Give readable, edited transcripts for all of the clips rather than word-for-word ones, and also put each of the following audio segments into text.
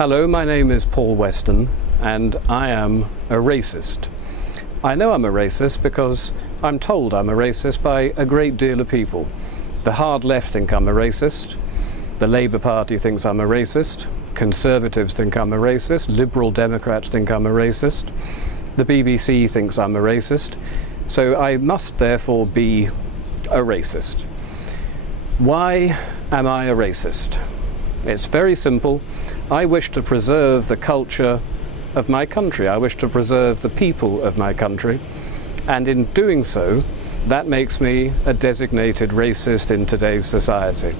Hello, my name is Paul Weston, and I am a racist. I know I'm a racist because I'm told I'm a racist by a great deal of people. The hard left think I'm a racist, the Labour Party thinks I'm a racist, Conservatives think I'm a racist, Liberal Democrats think I'm a racist, the BBC thinks I'm a racist, so I must therefore be a racist. Why am I a racist? It's very simple. I wish to preserve the culture of my country. I wish to preserve the people of my country. And in doing so, that makes me a designated racist in today's society.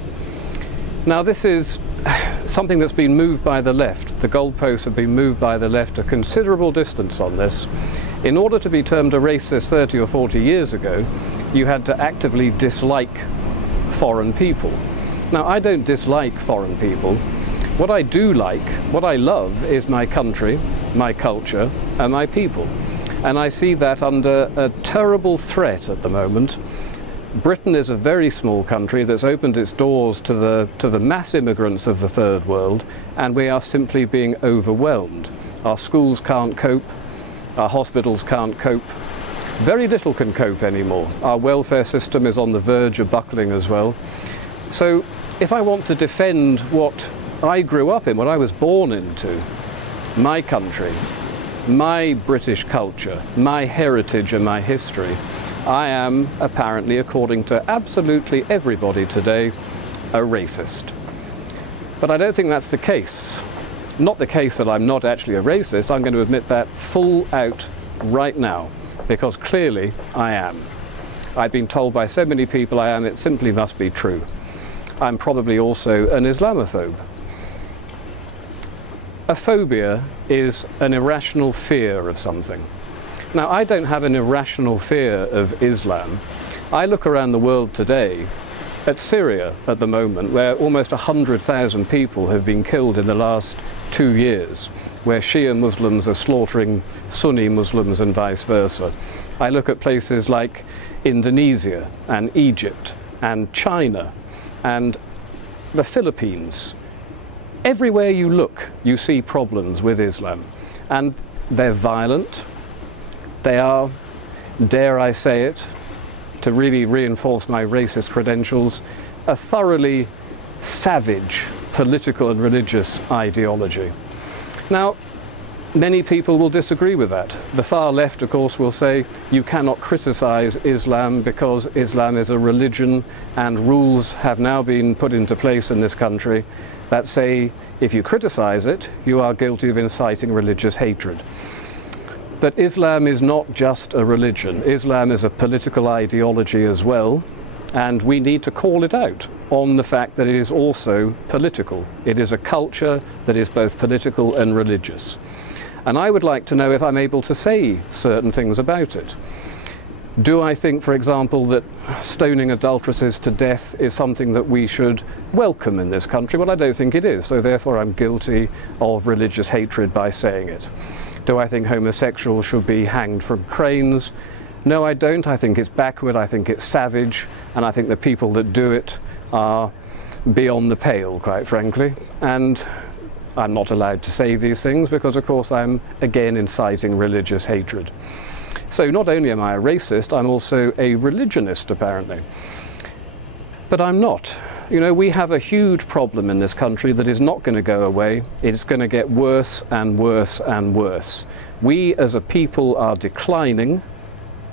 Now, this is something that's been moved by the left. The goalposts have been moved by the left a considerable distance on this. In order to be termed a racist 30 or 40 years ago, you had to actively dislike foreign people. Now, I don't dislike foreign people. What I do like, what I love, is my country, my culture, and my people. And I see that under a terrible threat at the moment. Britain is a very small country that's opened its doors to the mass immigrants of the third world, and we are simply being overwhelmed. Our schools can't cope, our hospitals can't cope. Very little can cope anymore. Our welfare system is on the verge of buckling as well. So if I want to defend what I grew up in, what I was born into, my country, my British culture, my heritage and my history, I am apparently, according to absolutely everybody today, a racist. But I don't think that's the case. Not the case that I'm not actually a racist. I'm going to admit that full out right now, because clearly I am. I've been told by so many people I am, it simply must be true. I'm probably also an Islamophobe. A phobia is an irrational fear of something. Now, I don't have an irrational fear of Islam. I look around the world today at Syria at the moment, where almost 100,000 people have been killed in the last 2 years, where Shia Muslims are slaughtering Sunni Muslims and vice versa. I look at places like Indonesia and Egypt and China and the Philippines. Everywhere you look, you see problems with Islam, and they're violent. They are, dare I say it, to really reinforce my racist credentials, a thoroughly savage political and religious ideology. Now, many people will disagree with that. The far left, of course, will say you cannot criticize Islam because Islam is a religion, and rules have now been put into place in this country that say if you criticize it, you are guilty of inciting religious hatred. But Islam is not just a religion. Islam is a political ideology as well, and we need to call it out on the fact that it is also political. It is a culture that is both political and religious. And I would like to know if I'm able to say certain things about it. Do I think, for example, that stoning adulteresses to death is something that we should welcome in this country? Well, I don't think it is, so therefore I'm guilty of religious hatred by saying it. Do I think homosexuals should be hanged from cranes? No, I don't. I think it's backward, I think it's savage, and I think the people that do it are beyond the pale, quite frankly. And I'm not allowed to say these things because, of course, I'm again inciting religious hatred. So not only am I a racist, I'm also a religionist, apparently. But I'm not. You know, we have a huge problem in this country that is not going to go away. It's going to get worse and worse and worse. We as a people are declining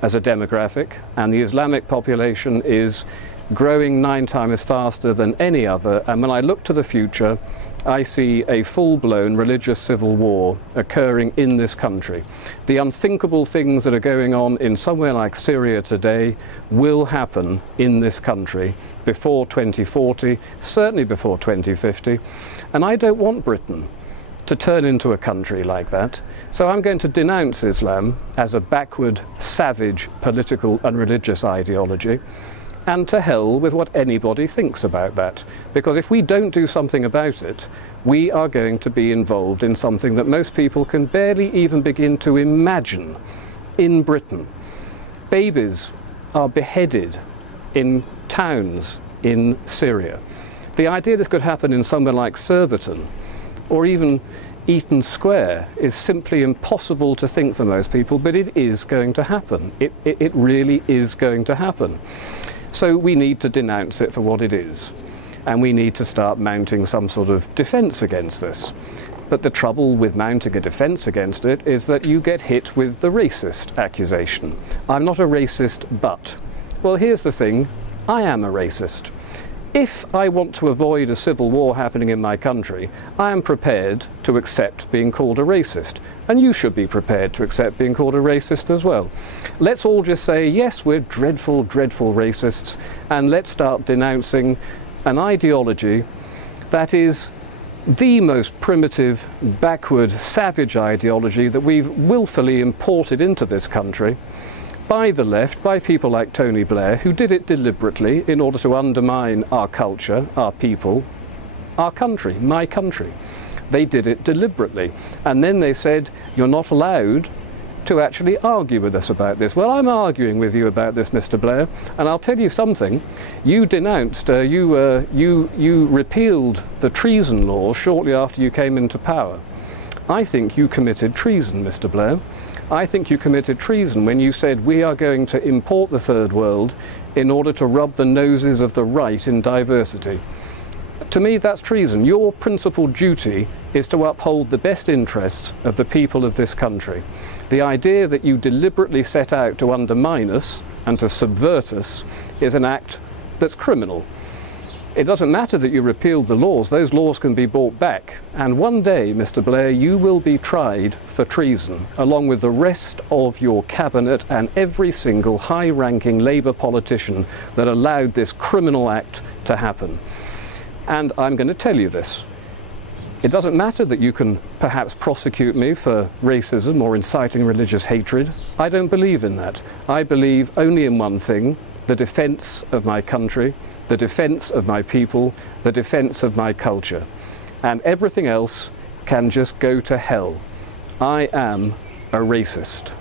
as a demographic, and the Islamic population is growing 9 times faster than any other. And when I look to the future, I see a full-blown religious civil war occurring in this country. The unthinkable things that are going on in somewhere like Syria today will happen in this country before 2040, certainly before 2050. And I don't want Britain to turn into a country like that. So I'm going to denounce Islam as a backward, savage political and religious ideology. And to hell with what anybody thinks about that. Because if we don't do something about it, we are going to be involved in something that most people can barely even begin to imagine in Britain. Babies are beheaded in towns in Syria. The idea this could happen in somewhere like Surbiton, or even Eaton Square is simply impossible to think for most people, but it is going to happen. It really is going to happen. So we need to denounce it for what it is, and we need to start mounting some sort of defence against this. But the trouble with mounting a defence against it is that you get hit with the racist accusation. I'm not a racist, but. Well, here's the thing, I am a racist. If I want to avoid a civil war happening in my country, I am prepared to accept being called a racist. And you should be prepared to accept being called a racist as well. Let's all just say, yes, we're dreadful, dreadful racists, and let's start denouncing an ideology that is the most primitive, backward, savage ideology that we've willfully imported into this country by the left, by people like Tony Blair, who did it deliberately in order to undermine our culture, our people, our country, my country. They did it deliberately. And then they said, you're not allowed to actually argue with us about this. Well, I'm arguing with you about this, Mr. Blair, and I'll tell you something. You denounced, you repealed the treason law shortly after you came into power. I think you committed treason, Mr. Blair. I think you committed treason when you said we are going to import the third world in order to rub the noses of the right in diversity. To me, that's treason. Your principal duty is to uphold the best interests of the people of this country. The idea that you deliberately set out to undermine us and to subvert us is an act that's criminal. It doesn't matter that you repealed the laws, those laws can be brought back. And one day, Mr. Blair, you will be tried for treason, along with the rest of your cabinet and every single high-ranking Labour politician that allowed this criminal act to happen. And I'm going to tell you this. It doesn't matter that you can perhaps prosecute me for racism or inciting religious hatred. I don't believe in that. I believe only in one thing, the defence of my country, the defence of my people, the defence of my culture. And everything else can just go to hell. I am a racist.